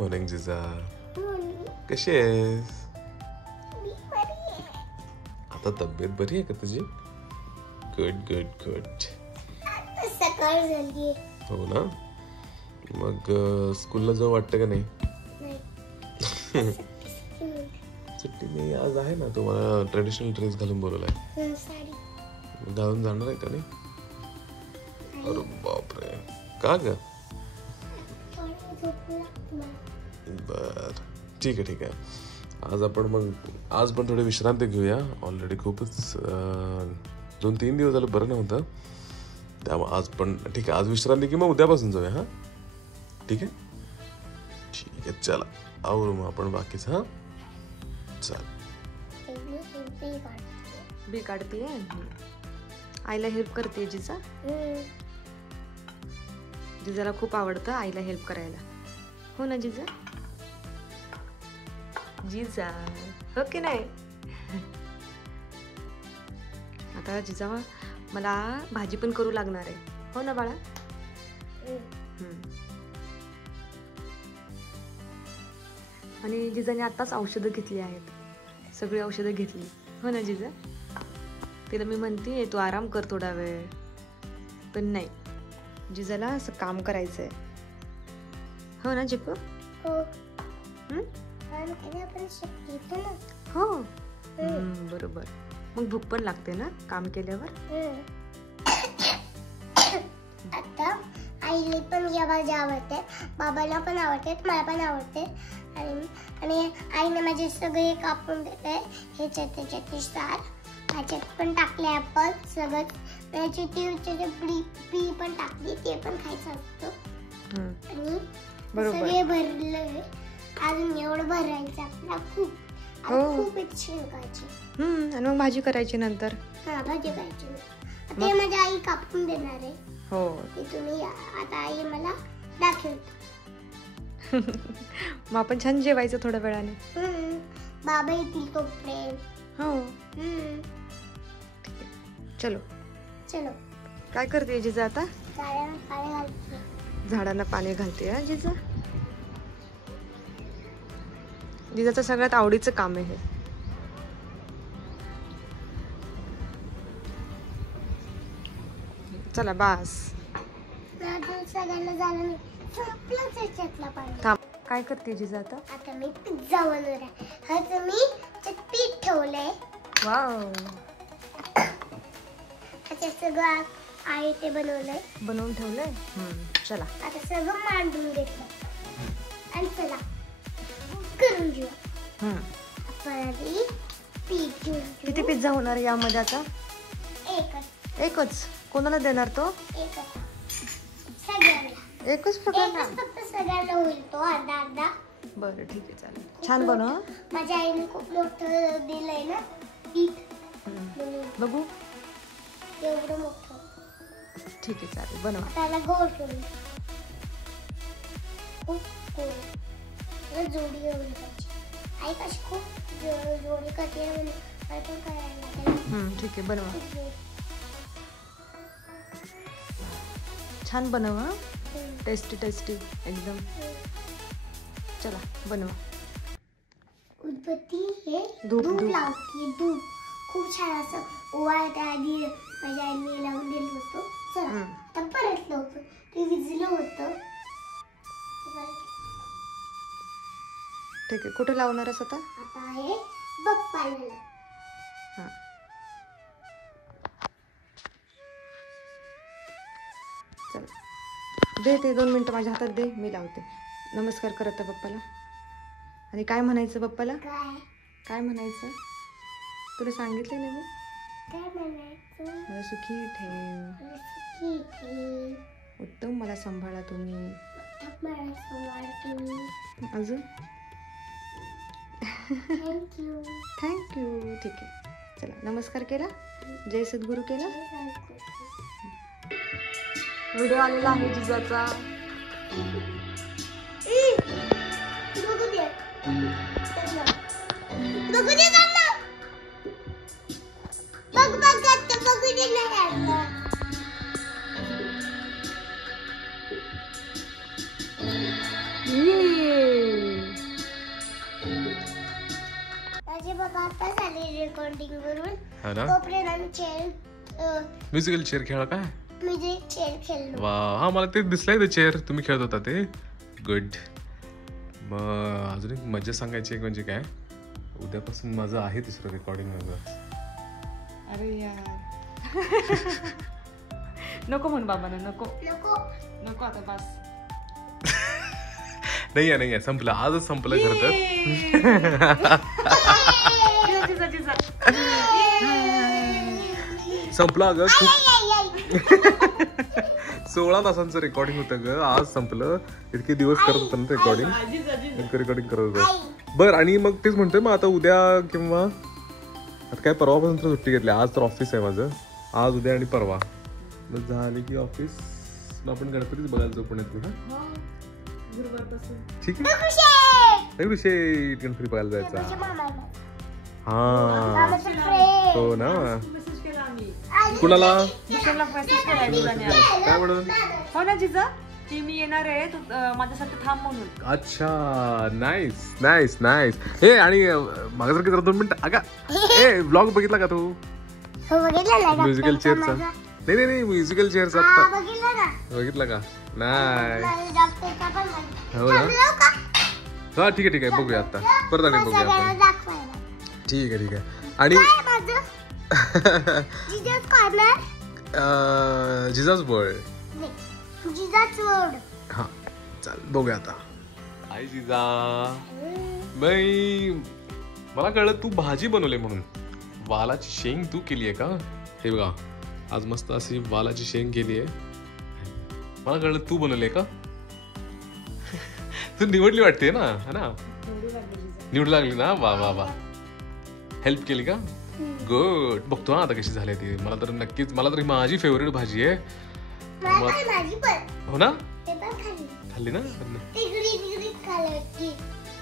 Morning जिजा. कशी आहेस? आता तब्येत बरी आहे का तुझी? Good good good. सकाळ झाली. हो ना. मग स्कूलला जाऊ वाटतं का नाही? सुट्टी नाही आज आहे ना. तुम्हाला ट्रेडिशनल ड्रेस घालून बोलवलाय. साडी घालून जाणार आहे का नाही? अरे बापरे, का ग? बर ठीक आहे ठीक आहे. आज पण थोडी विश्रांती घेऊया. ऑलरेडी खूपच 2-3 दिवस झालं बरं नव्हतं, त्यामुळे आज पण ठीक आहे. आज विश्रांती की मग उद्यापासून जाऊया. हा ठीक आहे ठीक आहे. चला आवरू मग आपण बाकीचं. हा चल. बी काढते आईला हेल्प करते जिजा. जिजाला खूप आवडतं आईला हेल्प करायला. हो ना जिजा? जिजा हो की नाही? आता जिजा मला भाजी पण करू लागणार आहे. हो ना बाळा? आणि जिजाने आताच औषधं घेतली आहेत. सगळी औषधं घेतली. हो ना जिजा? तिला मी म्हणते तू आराम कर थोडा वेळ, पण नाही, जिजाला असं काम करायचंय. हो ना जिपू? हो. हो बरोबर. मग भूक पण लागते ना काम केल्यावर. आता आईला पण या भाज्या आवडते, बाबाला पण आवडते, मला पण आवडते. आणि आईने माझे सगळे कापून देते. हे छोटे सार ह्याच्यात पण टाकले आपण सगळं. त्याची बी पण टाकली, ते पण खायचं असतं. आणि सगळे भरले. अजून एवढं भरायचं आपल्याला खूप इच्छा शिकायची. आणि मग भाजी करायची नंतर. हा भाजी करायची. ते माझी आई कापून देणार आहे. हो ते तुम्ही आता आई मला दाखवत. मग आपण छान जेवायचं थोड्या वेळाने. बाबा येतील तोपर्यंत. हो चलो चलो. काय करते जिजा आता? झाडांना पाणी घालते. झाडांना पाणी घालते हा जिजा. जिजाचं सगळ्यात आवडीचं काम आहे हे. चला बास. सगळ्यांना झालं नाही, संपलंच याच्यातला पाणी. थांब, काय करते जिजा आता? आता मी पिझ्झा बनवणार आहे. ह्याचं मी पीठ ठेवलंय. वाव. ह्याच्यात सगळं आहे ते बनवून ठेवलंय. चला आता सगळं मांडून घेतलं आणि चला करून घेऊ. पीठ घेऊन. किती पिझ्झा होणार यामध्ये आता? एकच. कोणाला देणार तो? सगळ्यांना. एकच प्रकार. फक्त सगळ्यांना होईल तो अर्धा. बरं ठीक आहे चालेल. छान बनव. माझ्या आईने खूप मोठं दिलंय ना पीठ. बघू. एवढं मोठं. ठीक आहे चालेल बनव. त्याला गोल करून खूप गोल जोडी एवढी पाहिजे. आई कशी खूप जोडी करते म्हणजे पण करायला. ठीक आहे बनवा. छान बनव. टेस्टी एकदम. चला बनवा. उदबत्ती हे धूप लावते. धूप खूप छान असं ओवाळता आधी माझ्या आईने लावून दिलं होतं. चला आता परत लावतो. ते विजलं होतं. ठीक आहे. कुठे लावणार आहेस आता? आता हे बाप्पाला. चल दे ते 2 मिनिटं माझ्या हातात दे, मी लावते. नमस्कार करत बाप्पाला. आणि काय म्हणायचं बाप्पाला? काय म्हणायचं? तुला सांगितले ना मी. काय म्हणायचं? मला सुखी ठेव. उत्तम मला सांभाळा तुम्ही. अजून थँक्यू. ठीक आहे चला. नमस्कार केला. जय सद्गुरू केला. व्हिडिओ आलेला आहे जिजाचा. बॉन्डिंग वरून हा ना तोपर्यंत आम्ही चेअर म्युझिकल चेअर खेळा काय म्युझिक चेअर खेळलो. वा हा मला ते दिसलंय ते चेअर तुम्ही खेळत होता ते गुड. मग अजून एक मजा सांगायची एक म्हणजे काय उद्यापासून माझं आहे तिसरं रेकॉर्डिंग माझं. अरे यार नको म्हण बाबांना नको नको नको आता बस. नाही आहे संपलं आजच संपलं खरं तर. संपलं अगं खूप 16 तासांचं रेकॉर्डिंग होतं ग आज संपलं. इतके दिवस करत होतं ना रेकॉर्डिंग करत होतं. बरं आणि मग तेच म्हणतोय मग आता उद्या किंवा आता काय परवापासून तर सुट्टी घेतली. आज तर ऑफिस आहे माझं आज उद्या आणि परवा. मग झाले की ऑफिस मग आपण गणपतीच बघायला जाऊ पुण्यात. ठीक आहे दगडूशेठ गणपती बघायला जायचा. हा हो ना कुणाला काय म्हणून हो ना जिजा ती मी येणार आहे तू माझ्यासाठी थांब म्हणून. अच्छा नाईस नाईस नाईस. हे आणि माझ्यासारखी जरा 2 मिनिटं अगा ए ब्लॉग बघितला का तू म्युझिकल चेअरचा. नाही म्युझिकल चेअरचा बघितला का नाही हो ना हा ठीक आहे बघूया आता परत आणि बघूया आपण. ठीक आहे आणि जिजाज वर्ल्ड हा चाल बघूया आता. आई जिजा बाई मला कळलं तू भाजी बनवले म्हणून. वालाची शेंग तू केली आहे का. हे बघा आज मस्त अशी वालाची शेंग केली आहे. मला कळलं तू बनवले का. तू निवडली वाटते ना है ना निवडू लागली ना. वा वा वा हेल्प केली का गुड. बघतो ना आता कशी झाली ती. मला तर नक्कीच मला तर माझी फेवरेट भाजी आहे. हो ना खाल्ली ना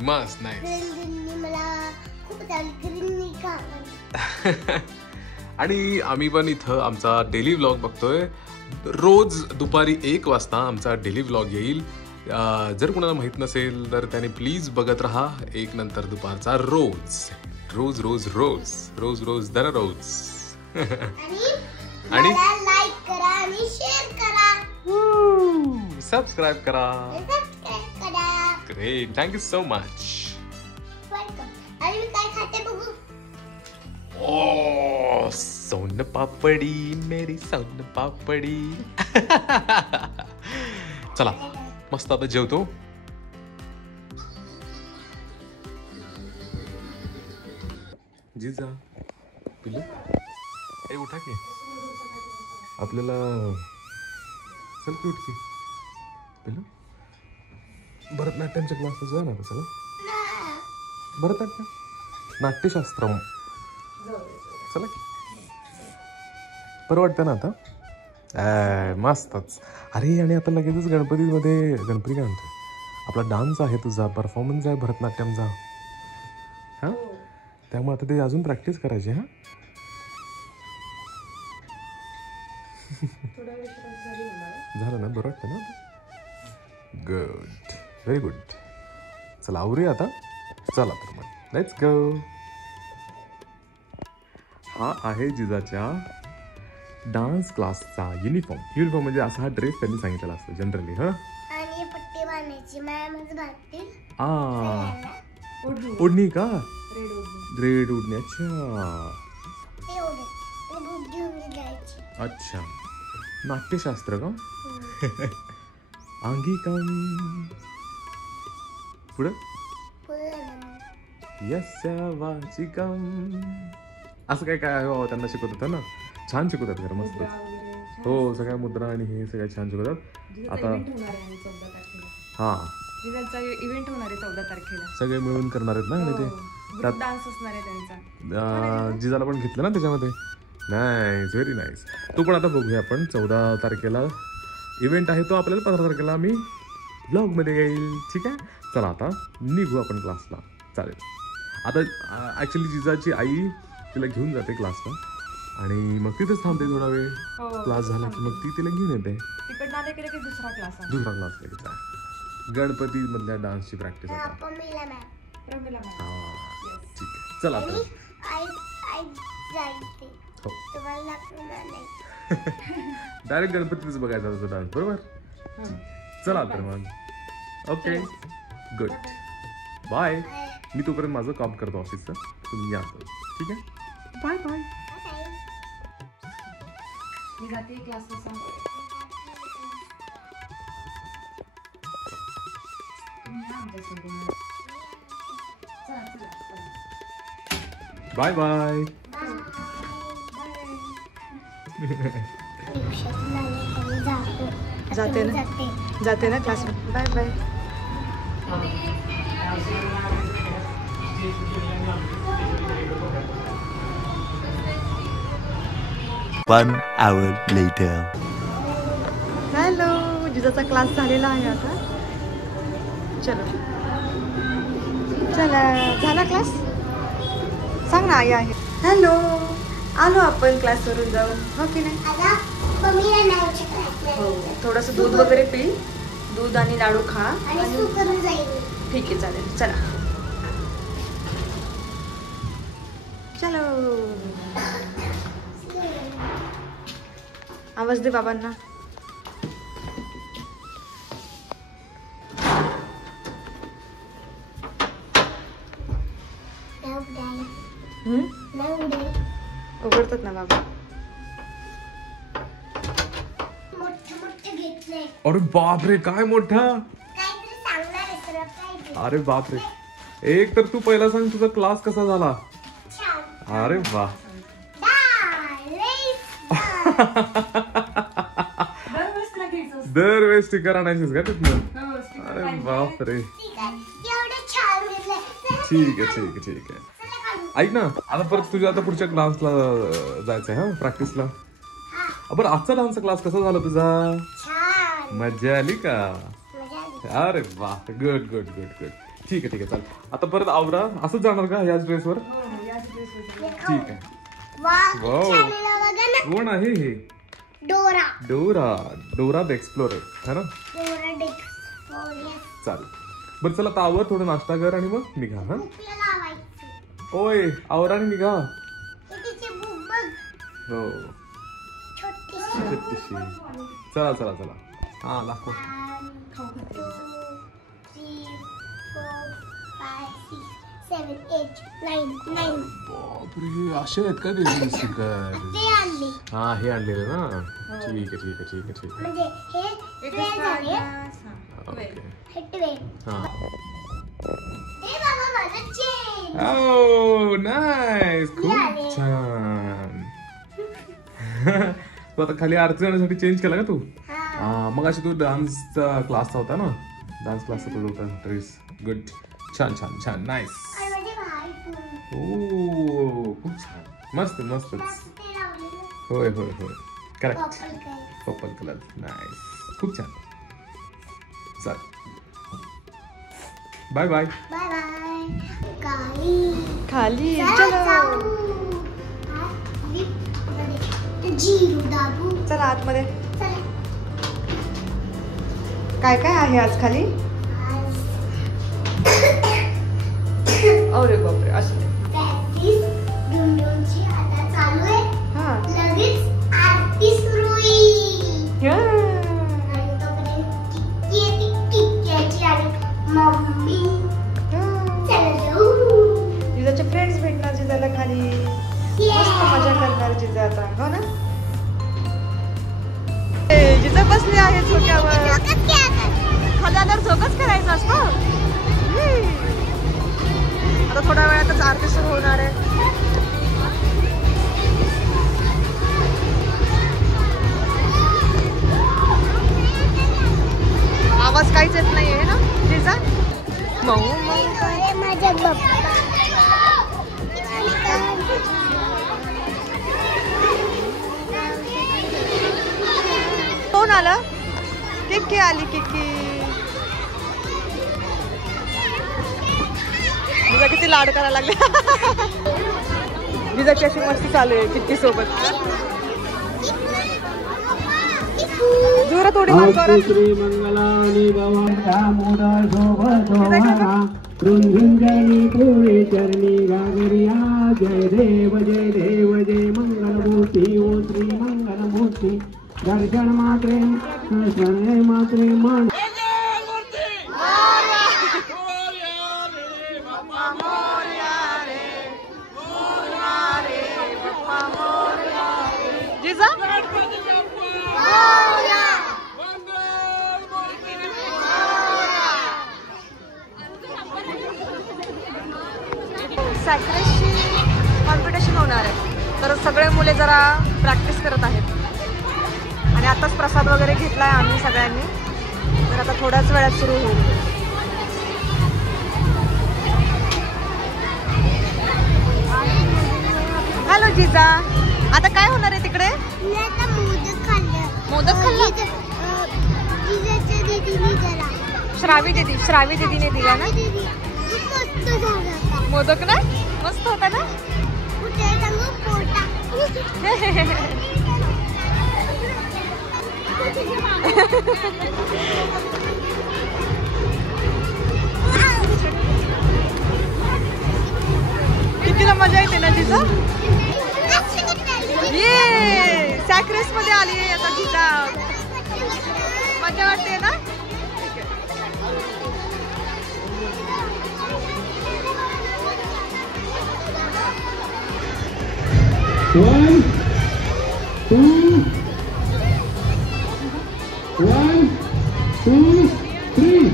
मस्त नाही. आणि आम्ही पण इथं आमचा डेली व्लॉग बघतोय. रोज दुपारी 1 वाजता आमचा डेली व्लॉग येईल. जर कोणाला माहित नसेल तर त्याने प्लीज बघत राहा. 1 नंतर दुपारचा रोज रोज रोज रोज रोज रोज दररोज. आणि लाईक करा आणि शेअर करा सबस्क्राईब करा. Great thank you so much. आणि मी काय खाते बघू. ओ सोन पापडी मेरी सोन पापडी. चला मस्त आता जेवतो. जिजा पिल्लू ए उठा की आपल्याला चल की उठ की पिल्लू. भरतनाट्यमच्या क्लासला जा ना चला. भरतनाट्यम नाट्यशास्त्रम चला की बरं वाटतं ना आता. मस्तच. अरे आणि आता लगेचच गणपती काय म्हणतो आपला डान्स आहे तुझा परफॉर्मन्स आहे भरतनाट्यमचा. हा त्यामुळे आता ते अजून प्रॅक्टिस करायची. हा झालं ना बरं वाटतं ना. Good very good. चला आवरूया आता. चला तर मग लेट्स गो. हा आहे जिजाच्या डान्स क्लासचा युनिफॉर्म म्हणजे असा हा ड्रेस त्यांनी सांगितलेला असतो जनरली. हा आणि पट्टी बांधायची मॅमच बांधतील. ओढणी का रेड ओढणी. अच्छा नाट्यशास्त्र का. अंगिकम पुढं यस्य वाचिकम असं काय हो त्यांना शिकवत होतं ना. छान शिकवतात खरं मस्त. हो सगळ्या मुद्रा आणि हे सगळ्या छान शिकवतात. आता हा इव्हेंट होणार आहे 14 तारखेला. सगळे मिळून करणार आहेत ना. आणि ते डान्स असणार आहे त्यांचा. जिजाला पण घेतलं ना त्याच्यामध्ये. Nice very nice. तो पण आता बघूया आपण 14 तारखेला इव्हेंट आहे तो. आपल्याला 15 तारखेला आम्ही ब्लॉगमध्ये येईल. ठीक आहे चला आता निघू आपण क्लासला. चालेल आता ॲक्च्युली जिजाची आई तिला घेऊन जाते क्लासला आणि मग तिथेच थांबते थोडा वेळ. क्लास झाला की मग ती तिला घेऊन येते. तिकडनं आले की दुसरा क्लास घ्यायचा. गणपती मधल्या डान्सची प्रॅक्टिस आता. रमीला मॅम. हा ठीक आहे चला आता. आई जायचे हो तुम्हाला दाखवणार नाही. डायरेक्ट गणपतीच बघायचा होता डान्स, बरोबर? चला तर मग. Okay good bye. मी तोपर्यंत माझं काम करतो ऑफिसचं, तुम्ही या तर, ठीक आहे? Bye bye. मी जाते क्लासला. Bye bye. जाते ना, जाते ना class. Bye bye. 1 hour later. Hello, जिजाचा क्लास झालेला आहे आता. चलो चला, झाला क्लास? सांग ना, आई आहे. हॅलो, आलो आपण क्लासवरून जाऊन, हो की नाही? हो, थोडंसं दूध वगैरे पी, दूध आणि लाडू खा. ठीक आहे, चालेल. चला चलो. आवाज दे बाबांना. उघडतात ना बाबा. अरे बापरे, काय मोठा. अरे बापरे, एक तर तू पहिला सांग तुझा क्लास कसा झाला. अरे वा. दरवेळेस स्टिकर आणायचीस का तिथनं? अरे बापरे. ठीक आहे ठीक आहे ठीक आहे. ऐक ना, आता परत तुझ्या आता पुढच्या क्लासला जायचंय, हा, प्रॅक्टिसला. बरं, आजचा डान्सचा क्लास कसा झाला तुझा? मजा आली का? अरे वा, गुड गुड गुड गुड. ठीक आहे ठीक आहे, चाल. आता परत आवरा. असंच जाणार का याच ड्रेसवर? ठीक आहे. कोण आहे हे? डोरा. डोरा. डोरा द एक्सप्लोरर, है ना? चालेल. बरं चला, आता आवर, थोडं नाश्ता कर आणि मग निघा. हा, ओय, आवरा आणि निघा. हो, छोटीशी. चला चला चला. हा, दाखव. 1 2 3 4 5 6 7 8 9. बापरे, असे आहेत का ते स्टिकर? हा, हे आणलेले ना. ठीक आहे ठीक आहे ठीक आहे ठीक आहे. म्हणजे हे झाले. ओके. हा. ओह नाईस, खूप छान. तू आता खाली आरती जाण्यासाठी चेंज केला का तू? हा, मग अशी तू डान्सचा क्लासचा होता ना, डान्स क्लासचा तुझा होता ड्रेस. गुड, छान छान छान, नाईस. ओ, खूप छान, मस्त मस्तच. होय होय होय, करेक्ट. पर्पल कलर, नाईस, खूप छान. चल, बाय बाय. Bye bye. खाली चलो. चला आतमध्ये. काय काय आहे आज खाली? अरे बापरे, असं. हा, आरती सुरू मम्मी. जिजाचे फ्रेंड्स भेटणार जिजाला खाली. मस्त मजा करणार जिजा आता, हो ना? जिजा बसले आहे झोक्यावर. खाल्यावर झोकच करायचं असतं. आता थोड्या वेळातच आरती सुरू होणार आहे. आवाज काहीच येत नाहीये ना जिजा? मऊ माझ्या बाप्पा. कोण आलं? किक्की आली, किक्की. जिजा किती लाड करायला लागले. जिजाची अशी मस्ती चालू आहे किक्की सोबत. जोरात थोडी हात करा. रुंझुंजनी पूर्णे चरणी गागरिया जय देव जय मंगलमूर्ती ओ श्री मंगलमूर्ती दर्शन मात्रे शरणे मात्रे मन जिजा सॅक्रेसची कॉम्पिटिशन होणार आहे तर सगळे मुले जरा प्रॅक्टिस करत आहेत आणि आताच प्रसाद वगैरे घेतलाय आम्ही सगळ्यांनी तर आता थोड्याच वेळात सुरू होईल. हॅलो जिजा आता काय होणार आहे तिकडे? मोदक खाल्लं. श्रावी दीदीने दिला ना मोदक ना मस्त होता ना. कितीला मजा येते ना जिजा. ये सॅक्रेस मध्ये आली आहे आता जिजा मजा वाटते ना. One, two, three.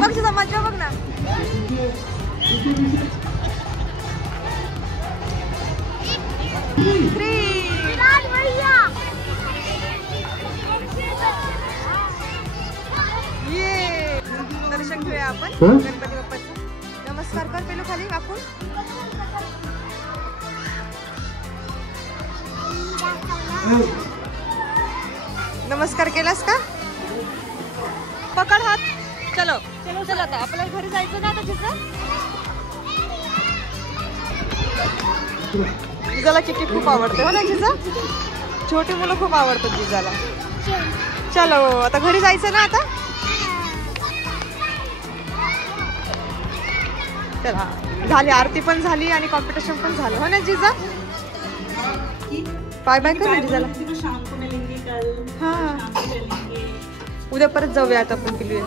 बघ तुझा मजा बघ ना. दर्शन घेऊया आपण गणपती बाप्पाचं. नमस्कार कर पेलू खाली आपण. नमस्कार केलास का? पकड हात. चलो चलो आता आपल्याला घरी जायचं ना आता. जिजाला किती खूप आवडते हो ना जिजा. छोटी मुलं खूप आवडतात जिजाला. चलो आता घरी जायचं ना आता. चला झाली आरती पण झाली आणि कॉम्पिटिशन पण झालं हो ना जिजा. बाय बाय कर जिजाला. हा उद्या परत जाऊया आता आपण पिलूया.